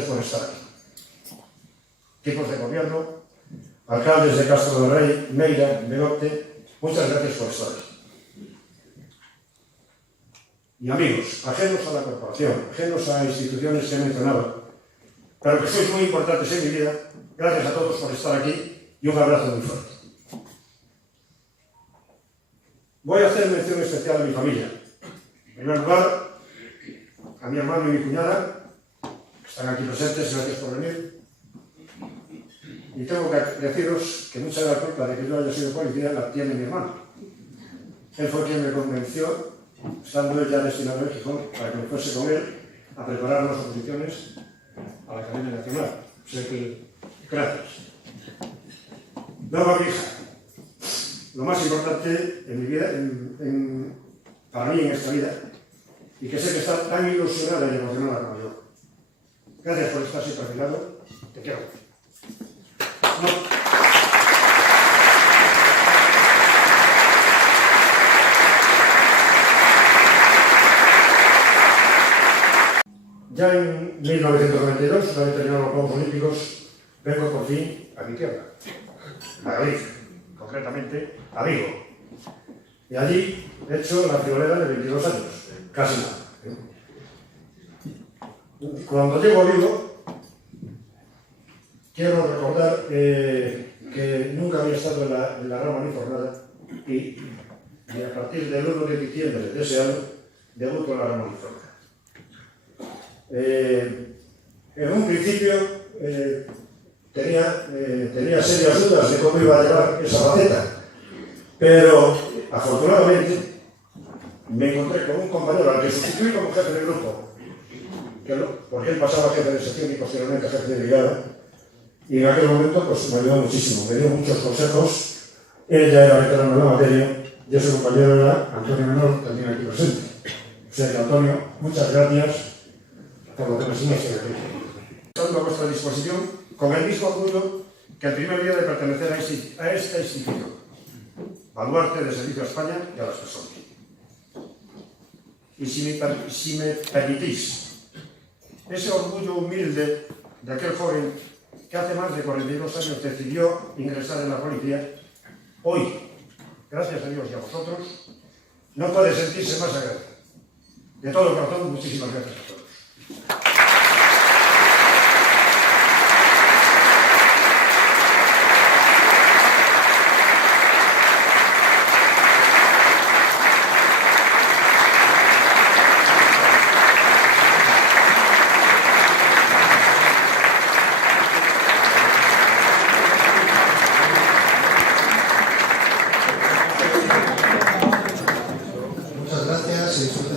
ustedes por estar aquí. Equipos de gobierno, alcaldes de Castro del Rey, Meira, Begote, muchas gracias por estar aquí. Y amigos, ajenos a la corporación, ajenos a instituciones que he mencionado, pero que sois muy importantes en mi vida, gracias a todos por estar aquí y un abrazo muy fuerte. Voy a hacer mención especial a mi familia. En primer lugar, a mi hermano y mi cuñada, que están aquí presentes, gracias por venir. Y tengo que deciros que mucha de la culpa de que yo haya sido policía la tiene mi hermano. Él fue quien me convenció, estando él ya destinado en Gijón, para que me fuese con él a preparar las oposiciones a la Academia Nacional. O sea que, gracias. Luego a mi hija. Lo más importante en mi vida, para mí en esta vida, y que sé que está tan ilusionada y emocionada como yo. Gracias por estar siempre a mi lado. Te quiero. No. Ya en 1992, una vez terminados los Juegos Olímpicos, vengo por fin a mi tierra, a Galicia, concretamente a Vigo. Y allí he hecho la friolera de 22 años, casi nada. Cuando llego a Vigo, quiero recordar que nunca había estado en la rama uniformada y a partir del 1 de diciembre de ese año debuto en la rama uniformada. En un principio tenía serias dudas de cómo iba a llevar esa faceta, pero afortunadamente me encontré con un compañero al que sustituí como jefe de grupo, porque él pasaba jefe de sección y posteriormente jefe de brigada, y en aquel momento pues, me ayudó muchísimo, me dio muchos consejos. Él ya era veterano de la materia y ese compañero era Antonio Menor, también aquí presente. O sea que, Antonio, muchas gracias por lo que me enseñaste aquí. Estando a vuestra disposición con el mismo orgullo que el primer día de pertenecer a esta institución, baluarte de servicio a España y a las personas. Y si me permitís, ese orgullo humilde de aquel joven que hace más de 42 años decidió ingresar en la policía, hoy, gracias a Dios y a vosotros, no puede sentirse más agradecido. De todo corazón, muchísimas gracias a todos. Muchas gracias.